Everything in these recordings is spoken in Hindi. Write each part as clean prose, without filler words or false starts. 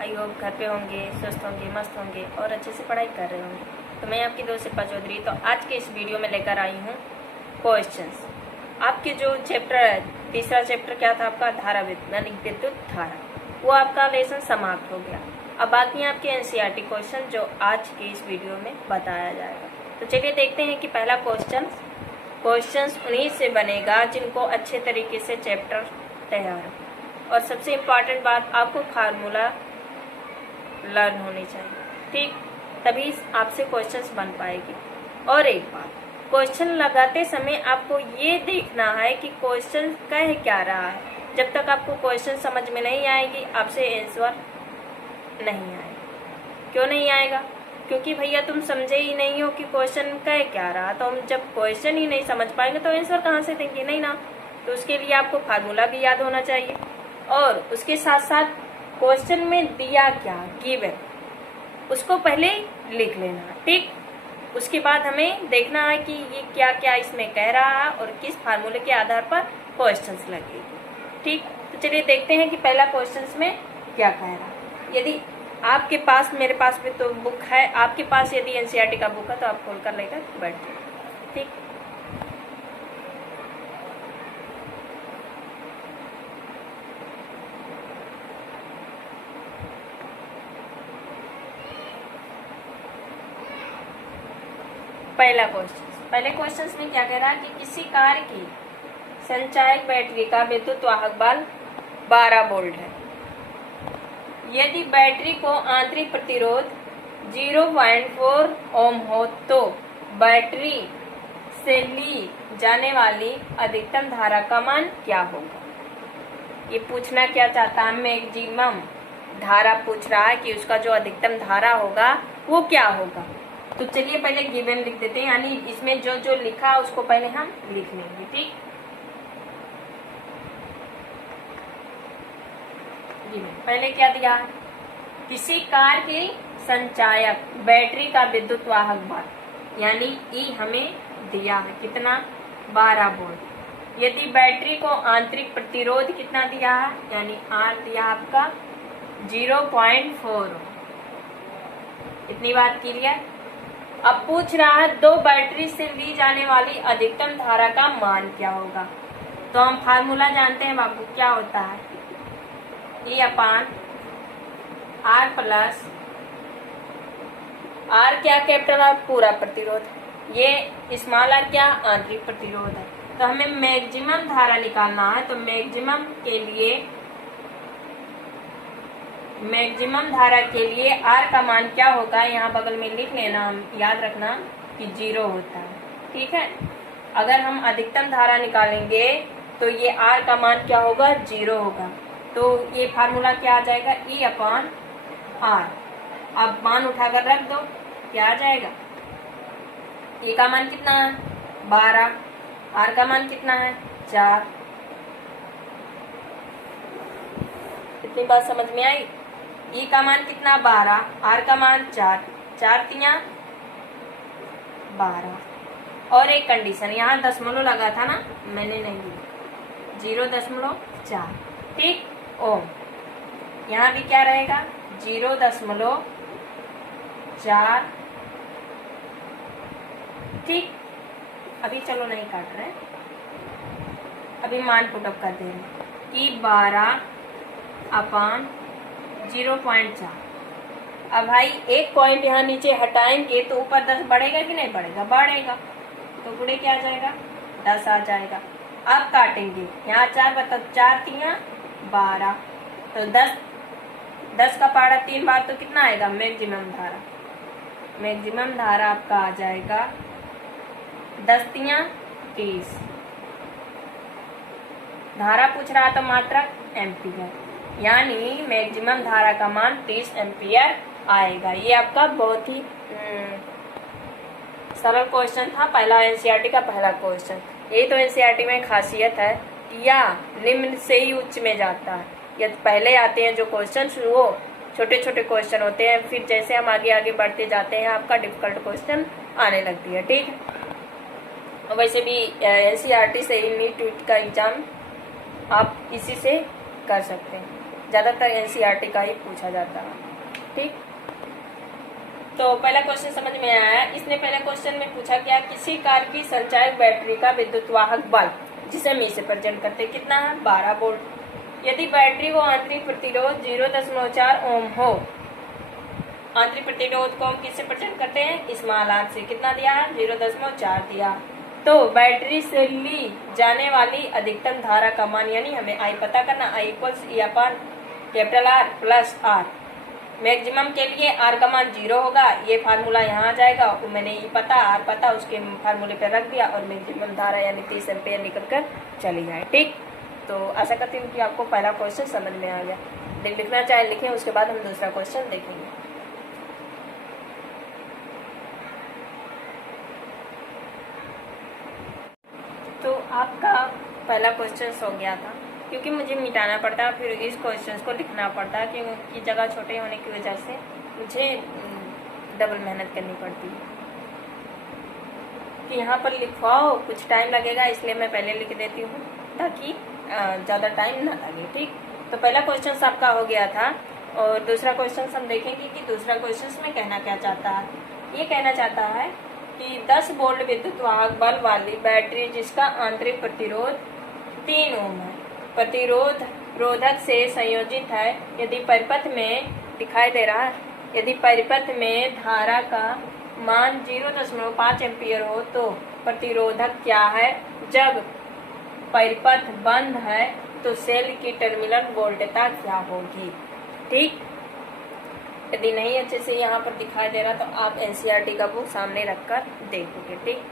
आई होप घर पे होंगे, स्वस्थ होंगे, मस्त होंगे और अच्छे से पढ़ाई कर रहे होंगे। तो मैं आपकी दोस्त शिल्पा चौधरी, तो आज के इस वीडियो में लेकर आई हूँ क्वेश्चंस। आपके जो चैप्टर है, तीसरा चैप्टर क्या था आपका, धारा विद्युत धारा, वो आपका लेसन समाप्त हो गया। अब बाकी आपके एनसीईआरटी क्वेश्चन जो आज के इस वीडियो में बताया जाएगा। तो चलिए देखते हैं कि पहला क्वेश्चंस उन्हीं से बनेगा जिनको अच्छे तरीके से चैप्टर तैयार हो। और सबसे इम्पॉर्टेंट बात, आपको फार्मूला लर्न होनी चाहिए, ठीक, तभी आपसे क्वेश्चंस बन पाएगी। और एक बात, क्वेश्चन लगाते समय आपको ये देखना है कि क्वेश्चन कह क्या रहा है। जब तक आपको क्वेश्चन समझ में नहीं आएगी, आपसे आंसर नहीं आएगा। क्यों नहीं आएगा? क्योंकि भैया तुम समझे ही नहीं हो कि क्वेश्चन कह क्या रहा। तो हम जब क्वेश्चन ही नहीं समझ पाएंगे तो आंसर कहाँ से देंगे, नहीं ना। तो उसके लिए आपको फार्मूला भी याद होना चाहिए और उसके साथ साथ क्वेश्चन में दिया क्या, गिवन, उसको पहले लिख लेना, ठीक। उसके बाद हमें देखना है कि ये क्या क्या इसमें कह रहा है और किस फार्मूले के आधार पर क्वेश्चंस लगेगी, ठीक। तो चलिए देखते हैं कि पहला क्वेश्चंस में क्या कह रहा है। यदि आपके पास, मेरे पास भी तो बुक है, आपके पास यदि एनसीईआरटी का बुक है तो आप खोल कर लेकर बैठ जाइए, ठीक। पहले क्वेश्चन में क्या कह रहा है कि किसी कार की संचायक बैटरी का विद्युत वाहक बल 12 वोल्ट है। यदि बैटरी को आंतरिक प्रतिरोध 0.4 ओम हो तो बैटरी से ली जाने वाली अधिकतम धारा का मान क्या होगा। ये पूछना क्या चाहता है, मैक्सिमम धारा पूछ रहा है कि उसका जो अधिकतम धारा होगा वो क्या होगा। तो चलिए पहले गिवन लिख देते हैं, यानी इसमें जो जो लिखा उसको पहले हम लिख लेंगे, ठीक। पहले क्या दिया, किसी कार की संचायक बैटरी का विद्युत वाहक बल, यानी ई हमें दिया है कितना, 12 वोल्ट। यदि बैटरी को आंतरिक प्रतिरोध कितना दिया है, यानी आर दिया आपका 0.4। इतनी बात क्लियर। अब पूछ रहा है दो बैटरी से ली जाने वाली अधिकतम धारा का मान क्या होगा। तो हम फार्मूला जानते हैं बाबू, क्या होता है, E/R प्लस आर क्या, कैपिटल आर पूरा प्रतिरोध, ये स्मॉल आर क्या, आंतरिक प्रतिरोध है। तो हमें मैक्सिमम धारा निकालना है। तो मैक्सिमम धारा के लिए आर का मान क्या होगा, यहाँ बगल में लिख लेना, हम याद रखना कि 0 होता है, ठीक है। अगर हम अधिकतम धारा निकालेंगे तो ये आर का मान क्या होगा, 0 होगा। तो ये फार्मूला क्या आ जाएगा, E/R। अब मान उठाकर रख दो, क्या आ जाएगा, E का मान कितना है, 12, R का मान कितना है, 4। इतनी बात समझ में आई। E का मान कितना, 12, R का मान 4, 4 तिया 12। और एक कंडीशन, यहाँ दशमलव लगा था ना, मैंने नहीं लिखा, 0.4, ठीक। ओम, यहाँ भी क्या रहेगा, 0.4, ठीक। अभी चलो नहीं काट रहे, अभी मान पुटअप कर दे रहे, E/0.4। अब भाई एक पॉइंट यहाँ नीचे हटाएंगे तो ऊपर 10 बढ़ेगा कि नहीं बढ़ेगा, बढ़ेगा। तो गुणे क्या आ जाएगा, 10 आ जाएगा। अब काटेंगे, यहाँ 4 बता 4 तिया 12, तो 10 का पारा 3 बार तो कितना आएगा, मैक्सिमम धारा आपका आ जाएगा 10 तिया 30। धारा पूछ रहा तो मात्रक एम्पियर, यानी मैक्सिमम धारा का मान 30 एम्पियर आएगा। ये आपका बहुत ही सरल क्वेश्चन था, पहला एनसीईआरटी का पहला क्वेश्चन। यही तो एनसीईआरटी में खासियत है, या निम्न से ही उच्च में जाता है। या पहले आते हैं जो क्वेश्चन, वो छोटे छोटे क्वेश्चन होते हैं, फिर जैसे हम आगे आगे बढ़ते जाते हैं आपका डिफिकल्ट क्वेश्चन आने लगती है, ठीक। और वैसे भी एनसीईआरटी से ही नीट का एग्जाम आप इसी से कर सकते हैं। ज़्यादातर एनसीईआरटी का ही पूछा जाता है। ठीक, तो पहला क्वेश्चन समझ में आया। इसने पहले क्वेश्चन में पूछा क्या, किसी कार की संचायक बैटरी का विद्युत वाहक बल जिसे मी से प्रेजेंट करते कितना है 12 वोल्ट। यदि बैटरी को आंतरिक प्रतिरोध 0.4 ओम हो, आंतरिक प्रतिरोध को हम किससे प्रेजेंट करते हैं, स्मॉल आर से। कितना दिया है 0.4 दिया। तो बैटरी से ली जाने वाली अधिकतम धारा का मान, यानी हमें आई पता करना, I equals E upon capital R plus r. Maximum के लिए आर का मान 0 होगा, ये फार्मूला यहाँ आ जाएगा। मैंने ई पता आर पता उसके फार्मूले पे रख दिया और मैक्सिमम धारा यानी 30 एम्पेयर निकल कर चली जाए। ठीक, तो आशा करती हूँ कि आपको पहला क्वेश्चन समझ में आ गया। लिखना चाहे लिखें, उसके बाद हम दूसरा क्वेश्चन देखेंगे। तो आपका पहला क्वेश्चन हो गया था, क्योंकि मुझे मिटाना पड़ता, फिर इस क्वेश्चन को लिखना पड़ता, क्योंकि जगह छोटे होने की वजह से मुझे डबल मेहनत करनी पड़ती है कि यहाँ पर लिखवाओ, कुछ टाइम लगेगा, इसलिए मैं पहले लिख देती हूँ ताकि ज़्यादा टाइम ना लगे। ठीक, तो पहला क्वेश्चन आपका हो गया था और दूसरा क्वेश्चन हम देखेंगे कि दूसरा क्वेश्चन में कहना क्या चाहता है। ये कहना चाहता है कि 10 वोल्ट विद्युत वाहक बल वाली बैटरी जिसका आंतरिक प्रतिरोध 3 ओम है, प्रतिरोध रोधक से संयोजित है। यदि परिपथ में दिखाई दे रहा है, यदि परिपथ में धारा का मान 0.5 एम्पियर हो तो प्रतिरोधक क्या है। जब परिपथ बंद है तो सेल की टर्मिनल वोल्टता क्या होगी। ठीक, यदि नहीं अच्छे से यहाँ पर दिखाई दे रहा तो आप एनसीईआरटी का बुक सामने रखकर देखोगे। ठीक,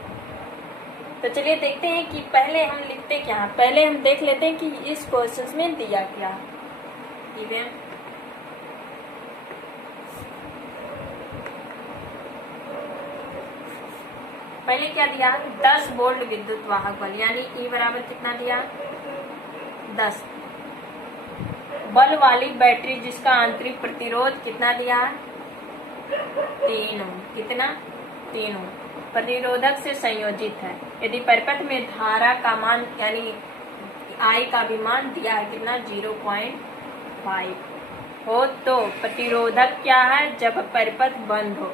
तो चलिए देखते हैं कि पहले हम लिखते क्या है। पहले हम देख लेते हैं कि इस क्वेश्चन में दिया क्या है। पहले क्या दिया, 10 वोल्ट विद्युत वाहक बल, यानी ई बराबर कितना दिया 10, बल वाली बैटरी जिसका आंतरिक प्रतिरोध कितना दिया 3 ओम। कितना 3 ओम, प्रतिरोधक से संयोजित है। यदि परिपथ में धारा का मान यानी आई का भी मान दिया है कितना 0.5 हो तो प्रतिरोधक क्या है। जब परिपथ बंद हो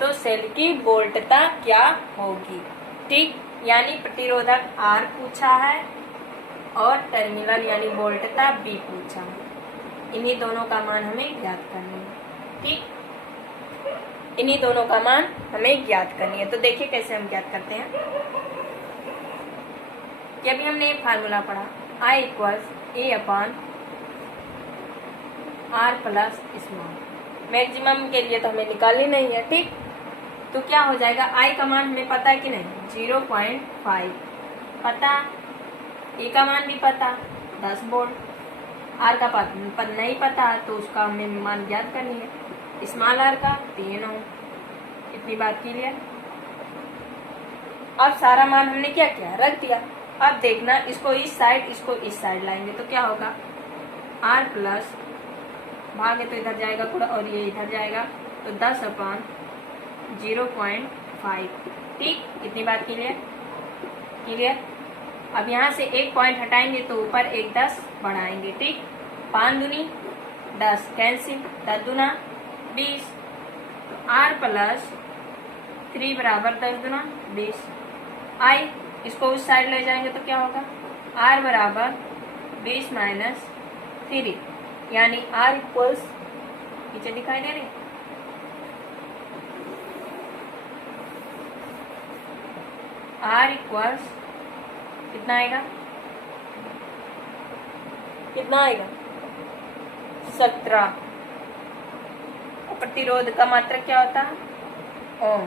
तो सेल की वोल्टता क्या होगी। ठीक, यानी प्रतिरोधक आर पूछा है और टर्मिनल यानी वोल्टता बी पूछा है। इन्हीं दोनों का मान हमें ज्ञात करनी है। ठीक, इन्हीं दोनों का मान हमें ज्ञात करनी है। तो देखिए कैसे हम ज्ञात करते हैं कि अभी हमने एक फार्मूला पढ़ा, I equals A upon R plus small. Maximum के लिए तो हमें निकालनी नहीं है। ठीक, तो क्या हो जाएगा, आई का मान हमें पता है कि नहीं 0.5 पता, ए का मान भी पता 10 वोल्ट, आर का नहीं पता तो उसका हमें मान ज्ञात करनी है। स्मॉल आर का 3 ओम। इतनी बात क्लियर। अब सारा मान हमने क्या किया, रख दिया। अब देखना, इसको इस साइड इसको इस साइड लाएंगे तो क्या होगा, आर प्लस भागे तो इधर जाएगा पूरा और ये इधर जाएगा तो 10 अपान 0.5। ठीक, इतनी बात क्लियर। अब यहाँ से एक पॉइंट हटाएंगे तो ऊपर एक 10 बढ़ाएंगे। ठीक, 5 दूनी 10 कैंसिल, 10 दूना 20, तो आर प्लस 3 बराबर 10 दूना 20। आई इसको उस साइड ले जाएंगे तो क्या होगा, आर बराबर 20 माइनस 3, यानी आर इक्वल्स नीचे दिखाई दे रही, आर इक्वल्स कितना आएगा 17। प्रतिरोध का मात्रक क्या होता है ओम।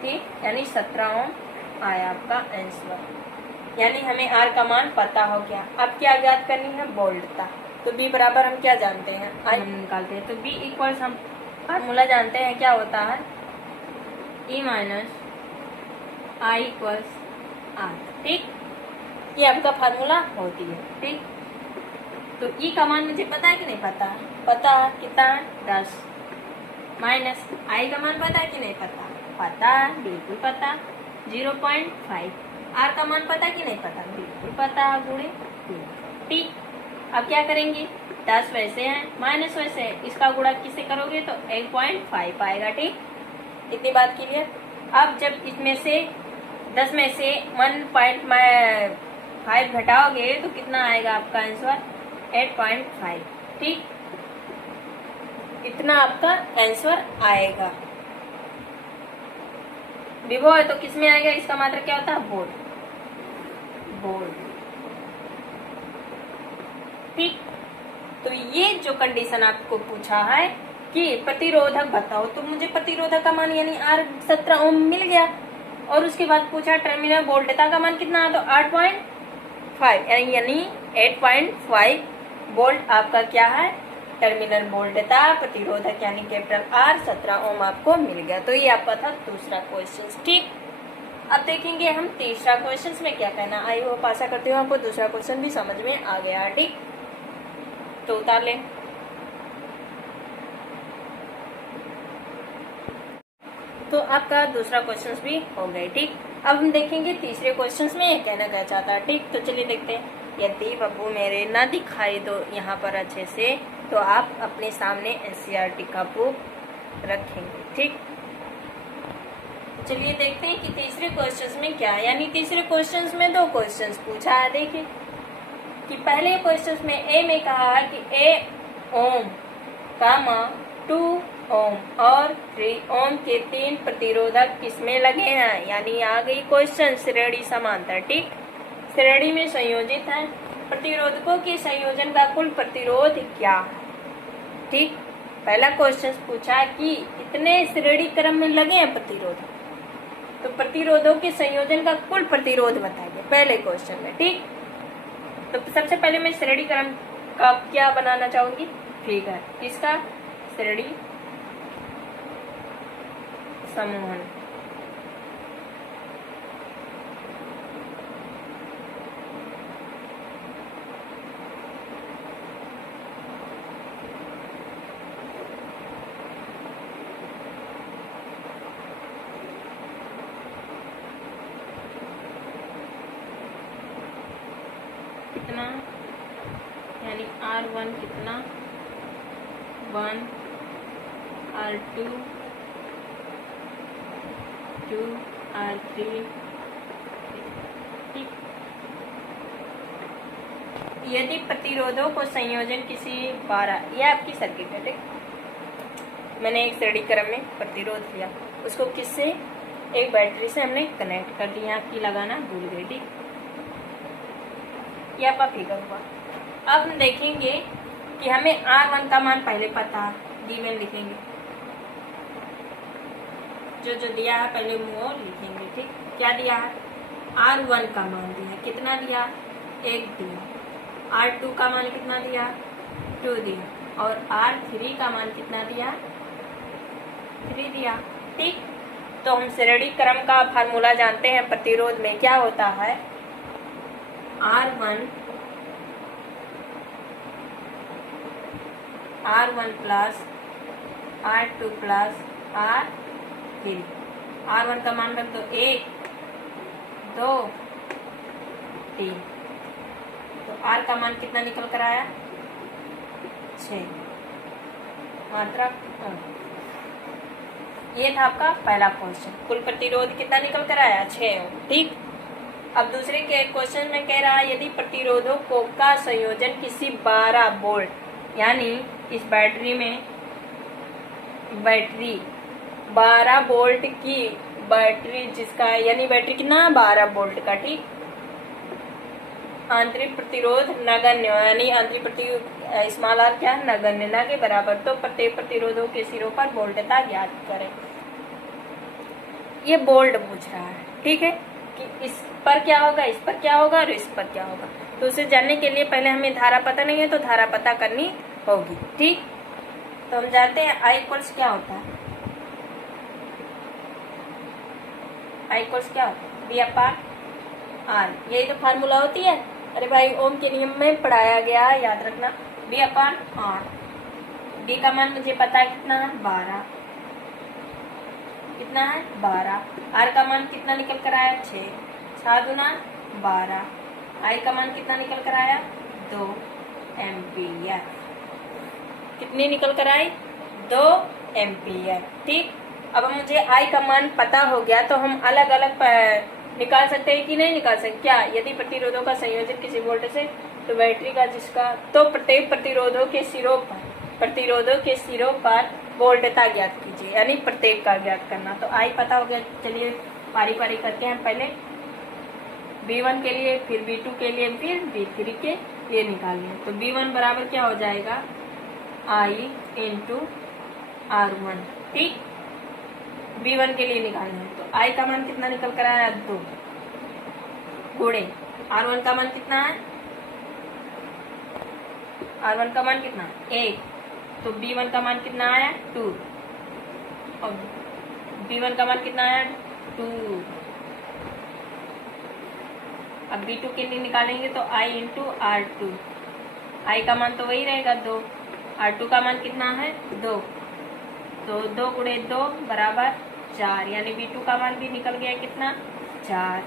ठीक, यानी 17 ओम आया आपका आंसर। यानी हमें आर का मान पता हो गया। अब क्या ज्ञात करनी है, वोल्टता। तो बी बराबर हम क्या जानते हैं, आई हम निकालते हैं। तो बी इक्वल्स हम फार्मूला जानते हैं क्या होता है, E minus I equals are. ठीक, ये आपका फार्मूला होती है। ठीक, तो ई का मान मुझे पता है कि नहीं पता, कितना 10 माइनस आई का मान पता है कि नहीं पता, बिल्कुल पता 0.5। आर का मान पता है कि नहीं पता, बिल्कुल पता गुणे 2। ठीक, अब क्या करेंगे, 10 वैसे हैं माइनस वैसे है, इसका गुणा किससे करोगे तो 1.5 आएगा। ठीक, इतनी बात क्लियर। अब जब इसमें से 10 में से 1.5 घटाओगे तो कितना आएगा आपका आंसर, 8.5। ठीक, इतना आपका आंसर आएगा। विभो है तो किसमें आएगा, इसका मात्रक क्या होता है, बोल्ड। ठीक, तो ये जो कंडीशन आपको पूछा है कि प्रतिरोधक बताओ, तो मुझे प्रतिरोधक का मान यानी R 17 ओम मिल गया, और उसके बाद पूछा टर्मिनल वोल्टता का मान कितना है तो 8.5 यानी 8.5 वोल्ट आपका क्या है, टर्मिनल वोल्टता। प्रतिरोधक यानी कैपिटल R 17 ओम आपको मिल गया। तो ये आपका था दूसरा क्वेश्चन। ठीक, अब देखेंगे हम तीसरा क्वेश्चन में क्या कहना। आई होप आशा करती हूँ आपको दूसरा क्वेश्चन भी समझ में आ गया। ठीक, तो उतार लें। तो आपका दूसरा क्वेश्चन भी हो गए। ठीक, अब हम देखेंगे तीसरे क्वेश्चन में ये कहना क्या चाहता है। ठीक, तो चलिए देखते हैं। यदि बब्बू मेरे ना दिखाई दो यहाँ पर अच्छे से, तो आप अपने सामने एनसीईआरटी का बुक रखेंगे। ठीक, चलिए देखते हैं कि तीसरे क्वेश्चन में क्या है। यानी तीसरे क्वेश्चन में 2 क्वेश्चन पूछा है। देखिए कि पहले क्वेश्चन में ए में कहा है कि ए ओम कामा 2 ओम और 3 ओम के 3 प्रतिरोधक किसमें लगे हैं। यानी आ गई क्वेश्चन श्रेणी समांतर। ठीक, श्रेणी में संयोजित है, प्रतिरोधकों के संयोजन का कुल प्रतिरोध क्या है। ठीक, पहला क्वेश्चन पूछा कि कितने श्रेणी क्रम में लगे हैं प्रतिरोधक, तो प्रतिरोधों के संयोजन का कुल प्रतिरोध बताइए पहले क्वेश्चन में। ठीक, तो सबसे पहले मैं श्रेणी क्रम का क्या बनाना चाहूंगी, फिगर। किसका, श्रेणी समूहन। कितना यानी R1 कितना 1, R2 2, R3। ठीक, यदि प्रतिरोधों को संयोजन किसी 12, यह आपकी सर्किट है। ठीक, मैंने एक श्रेणी क्रम में प्रतिरोध लिया, उसको किससे, एक बैटरी से हमने कनेक्ट कर दिया। आपकी लगाना भूल गई। ठीक, यह आपका फिगर हुआ। अब हम देखेंगे कि हमें R1 का मान पहले पता है, गिवन लिखेंगे, जो जो दिया है पहले वो लिखेंगे। ठीक, क्या दिया है, R1 का मान दिया, कितना दिया, 1 दिया। R2 का मान कितना दिया, 2 दिया, और R3 का मान कितना दिया, 3 दिया। ठीक, तो हम श्रेणी क्रम का फार्मूला जानते हैं। प्रतिरोध में क्या होता है, R1 plus R2 plus R3। R1 का मान रख दो 1, 2, 3, तो R का मान कितना निकल कर आया, 6। मात्रा ये था आपका पहला क्वेश्चन। कुल प्रतिरोध कितना निकल कर आया, 6। ठीक, अब दूसरे के क्वेश्चन में कह रहा है यदि प्रतिरोधों को का संयोजन किसी 12 वोल्ट, यानी इस बैटरी में, बैटरी 12 वोल्ट की बैटरी जिसका, यानी बैटरी कितना 12 वोल्ट का। ठीक, आंतरिक प्रतिरोध नगण्य, यानी आंतरिक प्रतिरोध स्मॉल आर क्या है, नगण्य, न के बराबर, तो प्रत्येक प्रतिरोधों के सिरों पर वोल्टता ज्ञात करें। ये बोल्ड पूछ रहा है। ठीक है, कि इस पर क्या होगा, इस पर क्या होगा और इस पर क्या होगा। तो उसे जानने के लिए पहले हमें धारा पता नहीं है तो धारा पता करनी होगी। ठीक, तो हम जानते हैं I इक्वल्स क्या होता है, I इक्वल्स क्या होता है, B अपान R। यही तो फार्मूला होती है। अरे भाई ओम के नियम में पढ़ाया गया है, याद रखना, B अपान R। D का मान मुझे पता है कितना है, 12। कितना है, 12। R का मान कितना निकल कर आया, 6। 6 दूना 12। I का मान कितना निकल कर आया, 2। एम्पियर। कितनी निकल कर आई? 2 एम्पियर। ठीक, अब मुझे आई का मान पता हो गया तो हम अलग अलग निकाल सकते हैं कि नहीं निकाल सकते? क्या? यदि प्रतिरोधों का संयोजन किसी वोल्टेज से, तो बैटरी का जिसका, तो प्रत्येक प्रतिरोधों के सिरों पर वोल्टता ज्ञात कीजिए, यानी प्रत्येक का ज्ञात करना। तो आई पता हो गया। चलिए पारी पारी करके हम पहले B1 के लिए, फिर B2 के लिए, फिर B3 के लिए निकालेंगे। तो B1 बराबर क्या हो जाएगा? I into R1। ठीक, B1 के लिए निकालना है तो I का मान कितना निकल कर आया? 2 गुणे R1 का मान कितना है? R1 का मान कितना? 1। तो B1 का मान कितना आया? 2। और B1 का मान कितना आया? 2। अब B2 के लिए निकालेंगे तो I इंटू R2। I का मान तो वही रहेगा 2। R2 का मान कितना है? 2। तो 2 गुणे 2 बराबर 4, यानी B2 का मान भी निकल गया कितना? 4।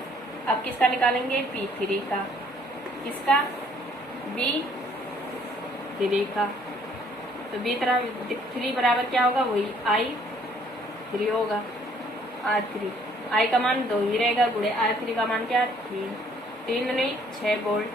अब किसका निकालेंगे? B3 का। किसका? B3 का। तो B3 बराबर क्या होगा? वही I3 होगा। R3 I का मान 2 ही रहेगा, गुणे R3 का मान क्या? 3 नहीं 6 वोल्ट।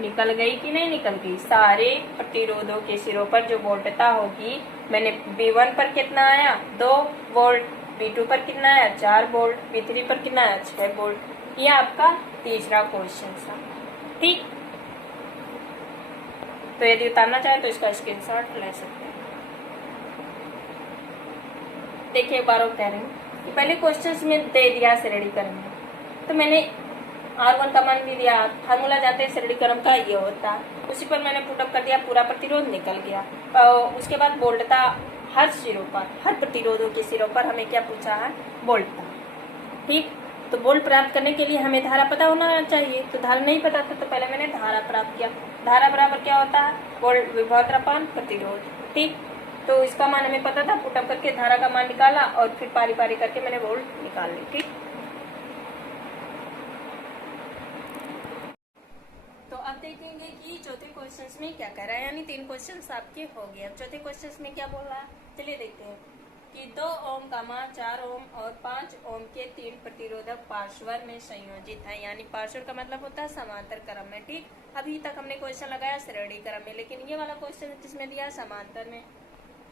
निकल गई कि नहीं निकल गई? सारे प्रतिरोधों के सिरों पर जो वोल्टता होगी, मैंने B1 पर कितना आया? 2 वोल्ट, B2 पर कितना आया? 4 वोल्ट, B3 पर कितना आया? 6 वोल्ट। ये आपका तीसरा क्वेश्चन था। ठीक, तो यदि उतारना चाहे तो इसका स्क्रीनशॉट ले सकते हैं। देखिए एक बार और कह रही हूँ कि पहले क्वेश्चंस में दे दिया सरलीकरण, तो मैंने R1 का मान भी दिया, फार्मूला जानते हैं सरलीकरण का ये होता है, उसी पर मैंने पुटअप कर दिया, पूरा प्रतिरोध निकल गया। उसके बाद वोल्टता हर सिरों पर, हर प्रतिरोधों के सिरों पर हमें क्या पूछा है? वोल्टता। ठीक, तो वोल्ट प्राप्त करने के लिए हमें धारा पता होना चाहिए, तो धारा नहीं पता था तो पहले मैंने धारा प्राप्त किया। धारा बराबर क्या होता है? वोल्ट विभवांतर प्रतिरोध। ठीक, तो इसका मान हमें पता था, पुटअप करके धारा का मान निकाला और फिर पारी पारी करके मैंने वोल्ट निकाल ली। ठीक, तो अब देखेंगे कि चौथे क्वेश्चन में क्या कह रहा है, यानी 3 क्वेश्चन आपके हो गए। अब चौथे क्वेश्चन में क्या बोल रहा है, चलिए देखते हैं कि 2 ओम, 4 ओम और 5 ओम के 3 प्रतिरोधक पार्श्वर में संयोजित है, यानी पार्श्वर का मतलब होता है समांतर क्रम में। ठीक, अभी तक हमने क्वेश्चन लगाया श्रेणी क्रम में, लेकिन ये वाला क्वेश्चन जिसमें दिया समांतर में,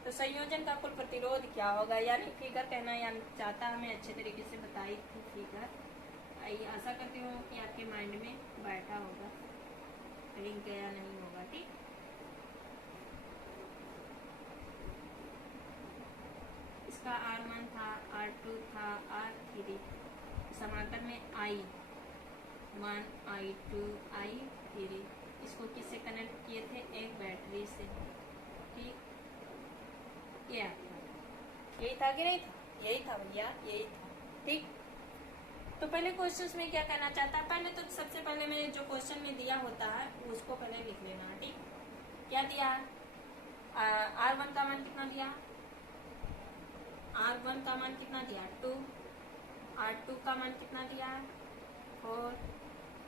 तो संयोजन का कुल प्रतिरोध क्या होगा, यानी फिगर कहना यानी चाहता हमें अच्छे तरीके से बताई थी फिगर। आइए, आशा करती हूँ कि आपके माइंड में बैठा होगा, लिंक गया नहीं होगा। ठीक, इसका R1 था, R2 था, R3, समांतर में I1, I2, I3, इसको किससे कनेक्ट किए थे? एक बैटरी से। ठीक, ये यही था कि नहीं था? यही था भैया, यही था। ठीक, तो पहले क्वेश्चन में क्या कहना चाहता है, पहले तो सबसे पहले मैं जो क्वेश्चन में दिया होता है उसको पहले लिख लेना। ठीक, क्या दिया है? R1 का मान कितना दिया? R1 का मान कितना दिया? 2। R2 का मान कितना दिया? 4।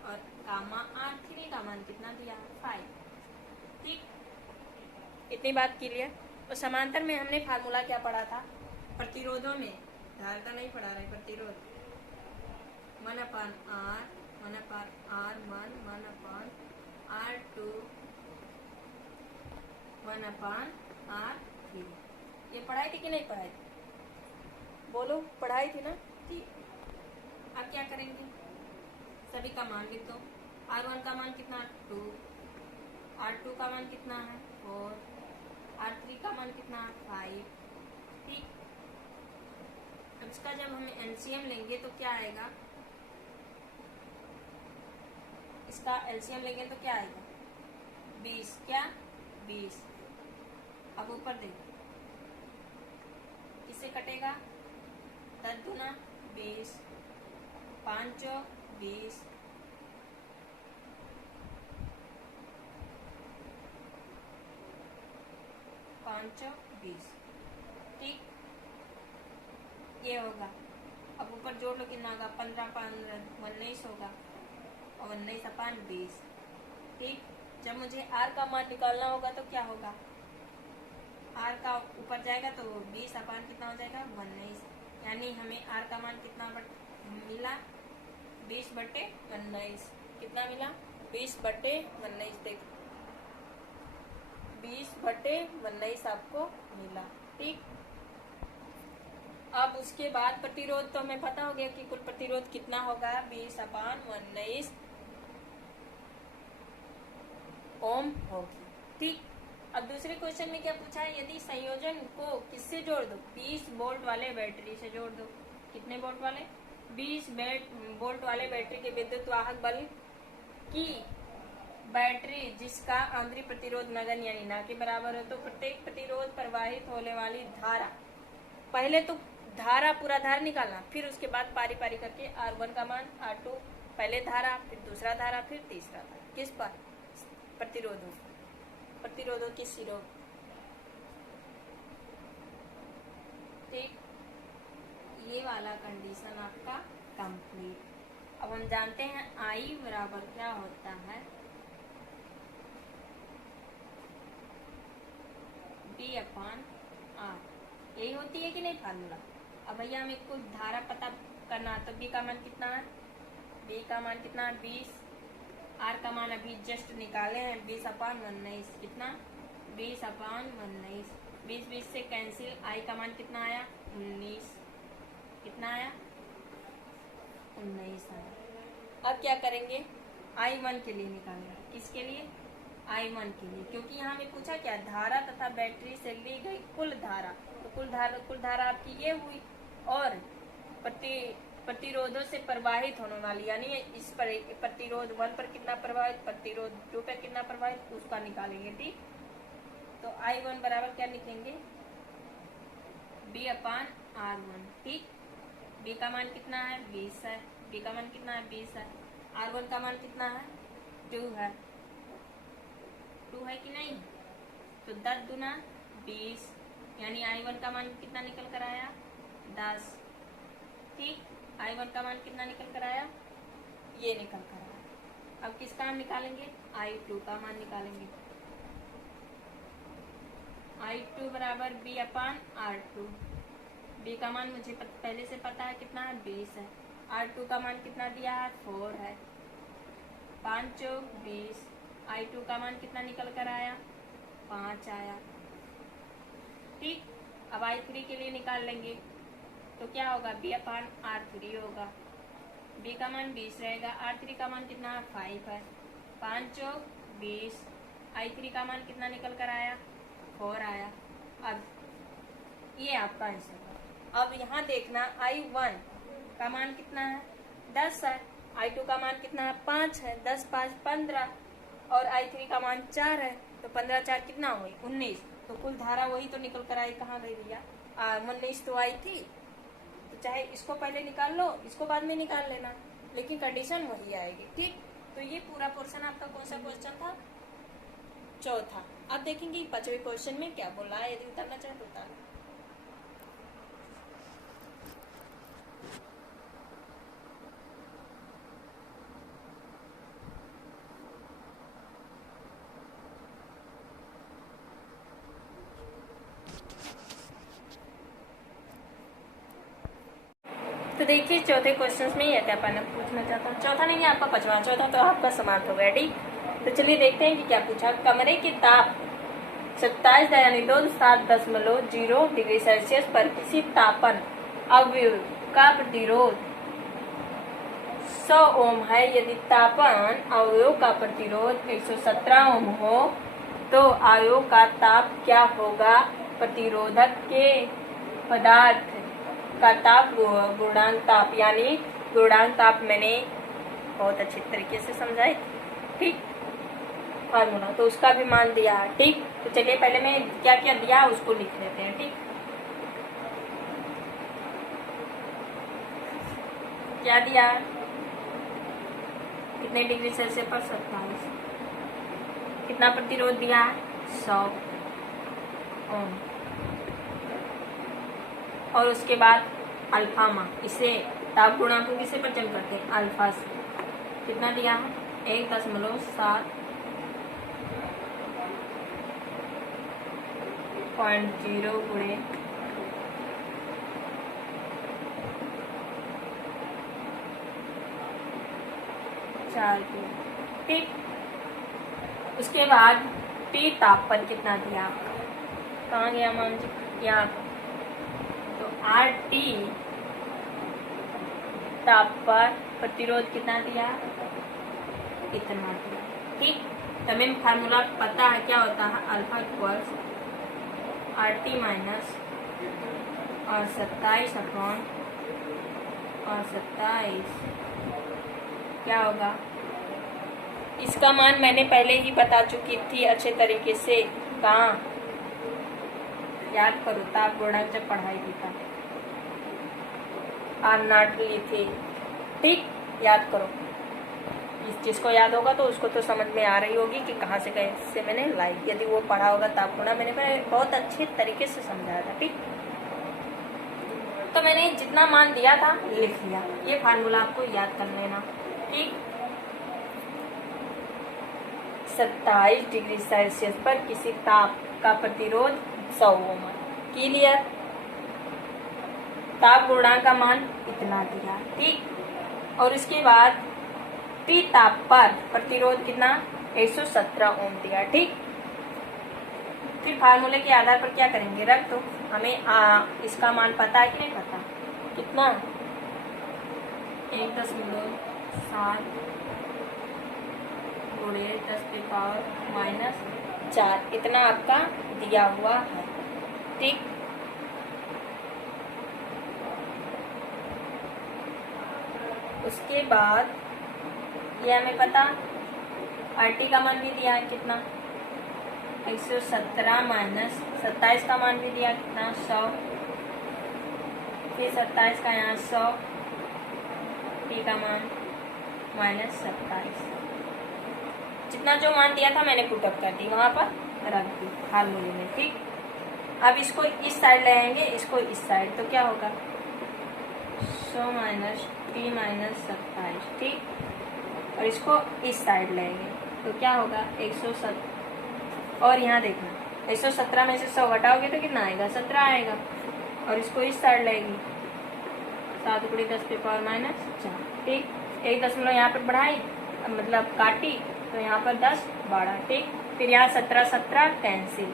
और गामा R3 का मान कितना दिया? 5। ठीक, इतनी बात क्लियर। और समांतर में हमने फार्मूला क्या पढ़ा था? प्रतिरोधों में धारा का नहीं पढ़ा रहे, प्रतिरोध 1/R, 1/R1, 1/R2, 1/R3। ये पढ़ाई थी कि नहीं पढ़ाई थी? बोलो, पढ़ाई थी ना? ठीक, अब क्या करेंगे? सभी का मान लिख दो। R1 का मान कितना? 2। R2 का मान कितना है? 4। R3 का मान कितना? 5। ठीक, अब इसका जब हम एलसीएम लेंगे तो क्या आएगा? इसका एलसीएम लेंगे तो क्या आएगा? 20। क्या? 20। अब ऊपर देखो, किससे कटेगा? 10 गुना 20, 5 20, 5 20। ठीक, ये होगा। अब ऊपर जोड़ लो कितना होगा? 15 19 होगा, और 19 अपन 20। ठीक, जब मुझे आर का मान निकालना होगा तो क्या होगा, आर का ऊपर जाएगा तो 20 अपान कितना हो जाएगा 19, यानी हमें आर का मान कितना मिला 20/19। कितना मिला 20/19। देखो 20/19 आपको मिला। ठीक, अब उसके बाद प्रतिरोध तो हमें पता हो गया कि कुल प्रतिरोध कितना होगा 20/19 ओम होगी। ठीक, अब दूसरे क्वेश्चन में क्या पूछा है, यदि संयोजन को किससे जोड़ दो, 20 वोल्ट वाले बैटरी से जोड़ दो। कितने वोल्ट वाले, 20 वोल्ट वाले बैटरी के विद्युत वाहक बल की बैटरी जिसका आंतरिक प्रतिरोध नगण्य यानी ना के बराबर हो, तो प्रत्येक प्रतिरोध प्रवाहित होने वाली धारा, पहले तो धारा पूरा धारा निकालना, फिर उसके बाद पारी पारी करके R1 का मान, R2 पहले धारा, फिर दूसरा धारा, फिर तीसरा धारा, किस पर, प्रतिरोधों की सिरों। ठीक, ये वाला कंडीशन आपका कंप्लीट। अब हम जानते हैं I बराबर क्या होता है, B/R। यही होती है कि नहीं फार्मूला। अब भैया हमें कुछ धारा पता करना है, तो B का मान कितना है, B का मान कितना है 20, R का मान अभी जस्ट निकाले हैं 20/19। कितना 20/19, 20 से कैंसिल, I का मान कितना आया 19। कितना आया 19 आया। अब क्या करेंगे, I1 के लिए निकालेंगे। किसके लिए, I1 के लिए, क्योंकि यहाँ में पूछा क्या, धारा तथा बैटरी से ली गई कुल धारा। तो कुल धारा आपकी ये हुई, और प्रतिरोधों से प्रवाहित होने वाली, यानी इस पर प्रतिरोध 1 पर कितना प्रवाहित, प्रतिरोध 2 पर कितना प्रवाहित, उसका निकालेंगे। ठीक, तो I1 बराबर क्या लिखेंगे B/R1। ठीक, B का मान कितना है 20 है, B का मान कितना है 20 है, R1 का मान कितना है 2 है, 2 है कि नहीं, तो 10 दूना 20, यानी I1 का मान कितना निकल कर आया 10। ठीक, I1 का मान कितना निकल कर आया, ये निकल कर आया। अब किसका हम निकालेंगे, I2 का मान निकालेंगे। I2 बराबर B/R2। B का मान मुझे पहले से पता है कितना है 20 है, R2 का मान कितना दिया है 4 है, 5 चौक 20, I2 का मान कितना निकल कर आया 5 आया। ठीक, अब I3 के लिए निकाल लेंगे, तो क्या होगा B/R3 होगा। B का मान 20 रहेगा, R3 का मान कितना है 5 है, 5 चौक 20, I3 का मान कितना निकल कर आया 4 आया। अब ये आपका आंसर है। अब यहाँ देखना I1 का मान कितना है 10 है, I2 का मान कितना है 5 है, 10 5 15, और I3 का मान 4 है, तो 15 4 कितना हुई 19। तो कुल धारा वही तो निकल कर आई, कहाँ गई भैया 19 तो आई थी, तो चाहे इसको पहले निकाल लो, इसको बाद में निकाल लेना, लेकिन कंडीशन वही आएगी। ठीक, तो ये पूरा पोर्शन आपका कौन सा क्वेश्चन था, चौथा। अब देखेंगे 5वें क्वेश्चन में क्या बोला है, यदि उतारना चाहे तो उतार। तो देखिए चौथे क्वेश्चन में यह क्या पूछना चाहता हूँ, चौथा नहीं आपका 5वां, चौथा तो आपका समाप्त हो गया। ठीक, तो चलिए देखते हैं कि क्या पूछा। कमरे की ताप 27.270 डिग्री सेल्सियस पर किसी तापन अवयव का प्रतिरोध 100 ओम है। यदि तापन अवयव का प्रतिरोध 117 ओम हो तो अवयव का ताप क्या होगा। प्रतिरोधक के पदार्थ का ताप गुणांक ताप, यानी गुणांक ताप मैंने बहुत अच्छे तरीके से समझाई। ठीक, फार्मूला तो उसका भी मान दिया है। ठीक, तो चलिए पहले मैं क्या क्या दिया उसको लिख लेते हैं। ठीक, क्या दिया, कितने डिग्री सेल्सियस पर 27, कितना प्रतिरोध दिया 100 ओम, और उसके बाद अल्फा मान, इसे ताप गुणांक को किसे प्रचंड करते हैं अल्फा से, कितना दिया है 1.7 0.0 गुणे 4 किलो, ठीक। उसके बाद T ताप पर कितना दिया, कहाँ गया मान जी, यहाँ तो RT ताप पर प्रतिरोध कितना दिया, इतना दिया, ठीक। तो हमें फार्मूला पता है क्या होता है, अल्फा इक्वल्स RT माइनस और 27 अपॉन और 27 क्या होगा, इसका मान मैंने पहले ही बता चुकी थी अच्छे तरीके से, कहाँ याद करो, ताप गुणांक जब पढ़ाई थी तब R0 ली थी, ठीक, याद करो। इस चीज को याद होगा तो उसको तो समझ में आ रही होगी कि कहाँ से कैसे मैंने लाई, यदि वो पढ़ा होगा ताप गुणा मैंने बहुत अच्छे तरीके से समझाया था, ठीक। तो मैंने जितना मान दिया था लिख लिया, ये फार्मूला आपको याद कर लेना, ठीक। 27 डिग्री सेल्सियस पर किसी ताप का प्रतिरोध 100 ओम, क्लियर। ताप गुणांक का मान इतना दिया, ठीक। और इसके बाद T ताप पर प्रतिरोध कितना, 117 ओम दिया, ठीक। फिर फार्मूले के आधार पर क्या करेंगे, रख दो, हमें इसका मान पता है कि नहीं पता, कितना 1.7 गुणे 10⁻⁻4 इतना आपका दिया हुआ है, ठीक। उसके बाद ये हमें पता, RT का मान भी दिया है कितना, 117 माइनस 27 का मान भी दिया कितना, 100, फिर 27 का यहाँ 100, T का मान माइनस 27, जितना जो मान दिया था मैंने पुटअप कर दी, वहाँ पर रख दी फार्मूले में, ठीक। अब इसको इस साइड ले आएंगे, इसको इस साइड, तो क्या होगा 100 माइनस T माइनस 27, ठीक। और इसको इस साइड लेंगे तो क्या होगा 107, और यहाँ देखना 117 में से 100 घटाओगे तो कितना आएगा, 17 आएगा। और इसको इस साइड लेगी, 7 गुणे 10⁻⁻4, ठीक। एक दशमलव यहाँ पर बढ़ाई, मतलब काटी, तो यहाँ पर 10 बढ़ा, ठीक। फिर यहाँ 17 कैंसिल,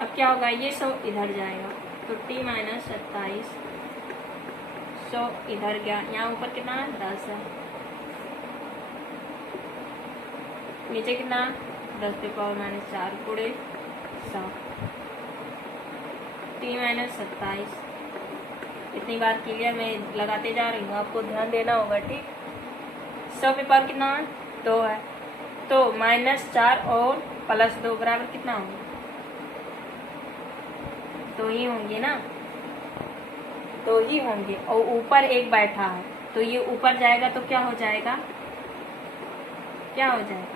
अब क्या होगा, ये 100 इधर जाएगा तो T माइनस 27, 100 इधर गया, यहाँ ऊपर कितना है 10 है, नीचे कितना 10⁻⁻4 गुणे 100, T माइनस 27, इतनी बात क्लियर, मैं लगाते जा रही हूँ, आपको ध्यान देना होगा, ठीक। 100 पे पावर कितना है 2 है, तो -4 और +2 बराबर कितना होगा, 2 ही होंगे ना, 2 ही होंगे। और ऊपर एक बैठा है तो ये ऊपर जाएगा तो क्या हो जाएगा, क्या हो जाएगा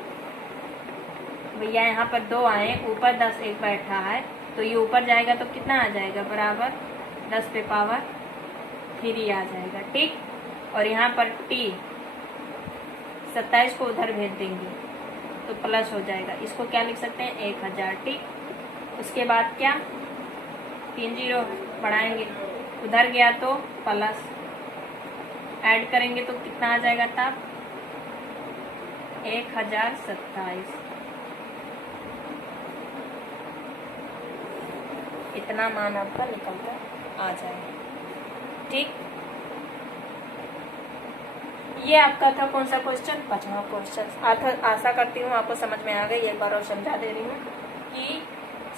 भैया, यहाँ पर 2 आए, ऊपर 10 एक बैठा है तो ये ऊपर जाएगा तो कितना आ जाएगा, बराबर 10 पे पावर 3 आ जाएगा, ठीक। और यहाँ पर T 27 को उधर भेज देंगे तो प्लस हो जाएगा, इसको क्या लिख सकते हैं 1000, ठीक। उसके बाद क्या 3 0 बढ़ाएंगे, उधर गया तो प्लस, ऐड करेंगे तो कितना आ जाएगा ताप 1027, इतना मान आपका निकल कर आ जाएगा, ठीक। ये आपका था कौन सा क्वेश्चन, 5वां क्वेश्चन। आशा करती हूँ आपको समझ में आ गई, एक बार और समझा दे रही हूँ कि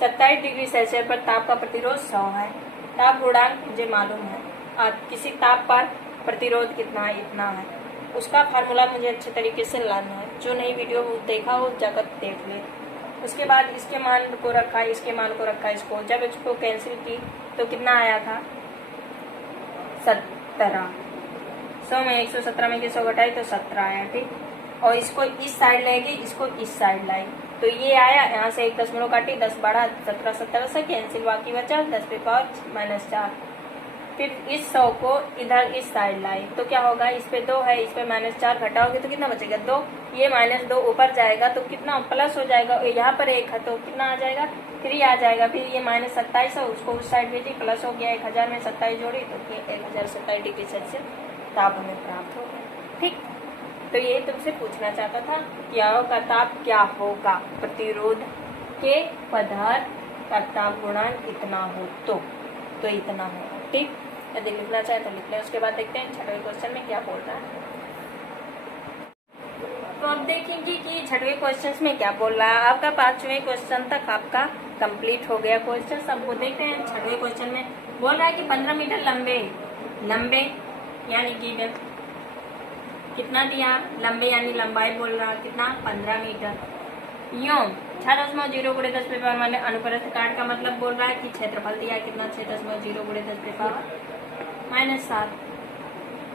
27 डिग्री सेल्सियस पर ताप का प्रतिरोध 100 है, ताप गुणांक मुझे मालूम है, किसी ताप पर प्रतिरोध कितना है, इतना है, उसका फार्मूला मुझे अच्छे तरीके से लाना है, जो नई वीडियो देखा हो जाकर देख ले। उसके बाद इसके मान को रखा, इसके मान को रखा, इसको जब इसको कैंसिल की तो कितना आया था 17, 100 में 117 में 100 घटाई तो 17 आया, ठीक। और इसको इस साइड लाएगी, इसको इस साइड लाई तो ये आया, यहाँ से 1 दशमलव काटी, 10 बढ़ा 17 17 से कैंसिल, बाकी बचा 10 पे पावर -4। फिर इस 100 को इधर इस साइड लाए तो क्या होगा, इस पे 2 है, इस पे -4 घटाओगे तो कितना बचेगा 2, ये -2 ऊपर जाएगा तो कितना प्लस हो जाएगा, यहाँ पर 1 है तो कितना आ जाएगा 3 आ जाएगा। फिर ये -27 है, उसको उस साइड भेजी, प्लस हो गया 1000 में 27 जोड़ी तो ये 1027 डिग्री सेल्सियस ताप हमें प्राप्त हो गया। ठीक, तो ये तुमसे पूछना चाहता था कि आव का ताप क्या होगा, प्रतिरोध के पदार्थ का ताप गुणांक इतना हो तो इतना होगा। ठीक, यदि लिखना चाहे तो लिख लें। उसके बाद देखते हैं छठवें क्वेश्चन में क्या बोल रहा है। तो अब देखेंगे कि छठवें क्वेश्चन में क्या बोल रहा है। आपका 5वें क्वेश्चन तक आपका कंप्लीट हो गया क्वेश्चन। सब वो देखते हैं। छठवें क्वेश्चन में बोल रहा है कि 15 मीटर लंबे यानी कि कितना दिया, लंबे यानी लंबाई बोल रहा है कितना 15 मीटर, यूं 6.0 × 10⁻⁻⁻ अनुप्रस्थ काट का मतलब बोल रहा है कि क्षेत्रफल दिया है कितना 6.0 × 10⁻⁷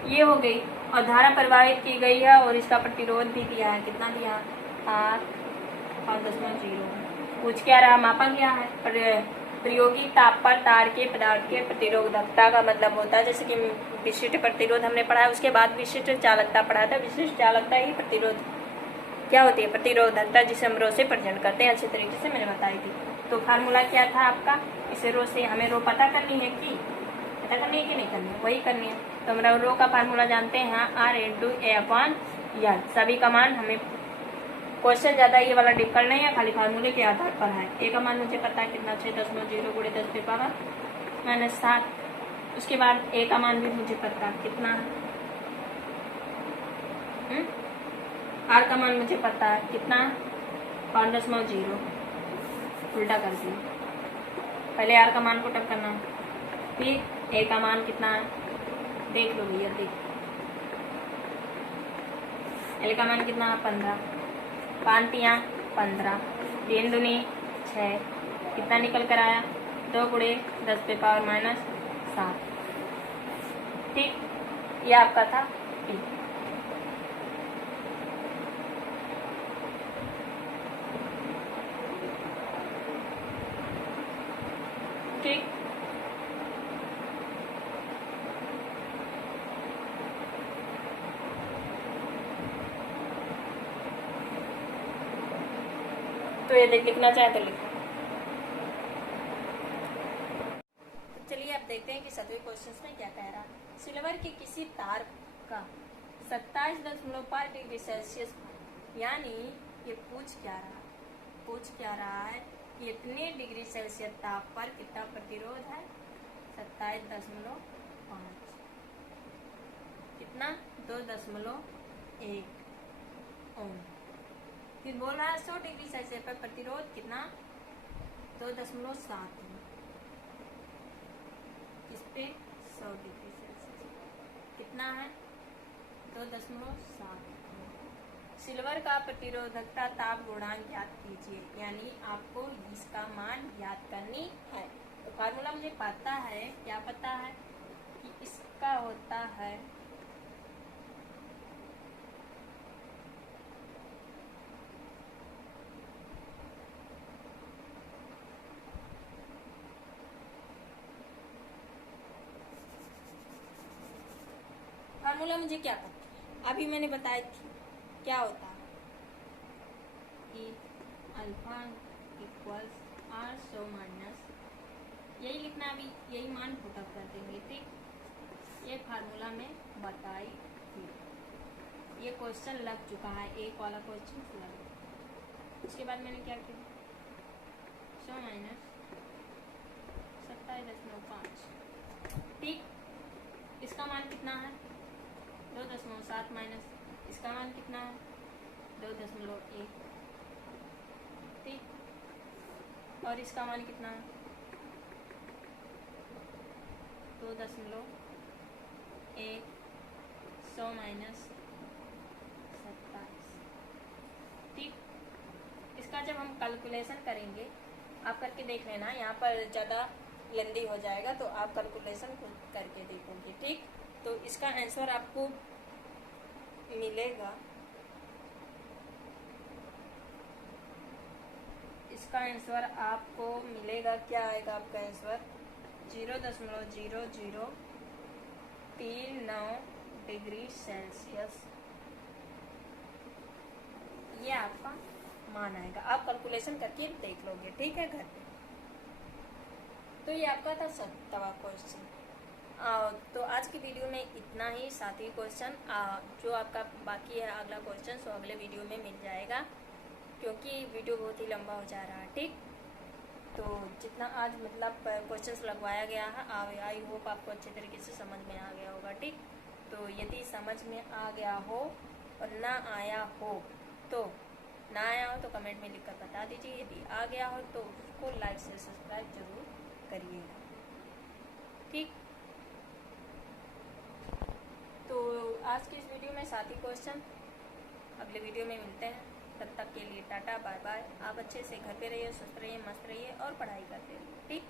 ये हो गई। और धारा प्रवाहित की गई है और इसका प्रतिरोध भी दिया है, कितना दिया 5.0। पूछ क्या रहा, मापा गया है। प्रयोगी ताप पर तार के पदार्थ के प्रतिरोधकता का मतलब होता है, जैसे कि विशिष्ट प्रतिरोध हमने पढ़ा है, उसके बाद विशिष्ट चालकता पढ़ा था। विशिष्ट चालकता ही प्रतिरोध क्या होती है, प्रतिरोधकता, जिसे हम रो से प्रेजेंट करते हैं। अच्छे तरीके से मैंने बताई थी। तो फार्मूला क्या था आपका, इसे रो से हमें रो पता करनी है कि नहीं करनी है, वही करनी है। तो हम रो का फार्मूला जानते हैं R×A/L। सभी का मान हमें क्वेश्चन ज़्यादा ये वाला डिफिकल्ट नहीं है, खाली फार्मूले के आधार पर है। ए का मान मुझे पता है कितना 6.0 × 10⁻⁷। उसके बाद ए का मान भी मुझे पता है कितना है। आर का मान मुझे पता है कितना 5.0। उल्टा कर दिया, पहले आर का मान को टक करना, फिर ए का मान कितना है देख लो भैया, देख। एल का मान कितना है 15, 5 × 15, 3 दूनी 6, कितना निकल कर आया 2 × 10⁻⁷। ठीक, ये आपका था पी। ठीक, तो ये लिखना चाहे तो लिखो। चलिए अब देखते हैं कि 7वें क्वेश्चन में क्या कह रहा है। सिल्वर के किसी तार का 27.5 डिग्री सेल्सियस, यानी ये पूछ क्या रहा है कि इतने डिग्री सेल्सियस ताप पर कितना प्रतिरोध है 27.5, कितना 2.1 ओम। फिर बोल रहा है 100 डिग्री सेल्सियस पर प्रतिरोध कितना 2.7, किस पे 100 डिग्री सेल्सियस कितना है 2.7। सिल्वर का प्रतिरोधकता ताप गुणांक ज्ञात कीजिए, यानी आपको इसका मान ज्ञात करनी है। तो फार्मूला मुझे पता है, क्या पता है कि इसका होता है फार्मूला मुझे क्या पता है, अभी मैंने बताया थी क्या होता है कि अल्फा इक्वल्स R⁻, यही लिखना, अभी यही मान पुटअप कर देंगे। ठीक, ये फार्मूला में बताई थी, ये क्वेश्चन लग चुका है, एक वाला क्वेश्चन लग। उसके बाद मैंने क्या किया 100 - 27.5। ठीक, इसका मान कितना है 2.7 माइनस इसका मान कितना है 2.1। ठीक, और इसका मान कितना है 2.1, 100 - 27। ठीक, इसका जब हम कैलकुलेशन करेंगे, आप करके देख लेना, यहाँ पर ज़्यादा लेंदी हो जाएगा तो आप कैलकुलेशन खुद करके देखोगे। ठीक, तो इसका आंसर आपको मिलेगा, इसका आंसर आपको मिलेगा, क्या आएगा आपका आंसर 0.00 39 डिग्री सेल्सियस, ये आपका मान आएगा। आप कैलकुलेशन करके देख लोगे, ठीक है, घर पे। तो ये आपका था 7वां क्वेश्चन। तो आज की वीडियो में इतना ही। 7वीं क्वेश्चन जो आपका बाकी है अगला क्वेश्चन, सो अगले वीडियो में मिल जाएगा, क्योंकि वीडियो बहुत ही लंबा हो जा रहा है, ठीक। तो जितना आज मतलब क्वेश्चंस लगवाया गया है, आई होप आपको अच्छे तरीके से समझ में आ गया होगा, ठीक। तो यदि समझ में आ गया हो और ना आया हो तो कमेंट में लिखकर बता दीजिए। यदि आ गया हो तो उसको लाइक से सब्सक्राइब जरूर करिएगा, ठीक। तो आज की इस वीडियो में 7 ही क्वेश्चन, अगले वीडियो में मिलते हैं। तब तक के लिए टाटा बाय बाय। आप अच्छे से घर पे रहिए, स्वस्थ रहिए, मस्त रहिए और पढ़ाई करते रहिए, ठीक।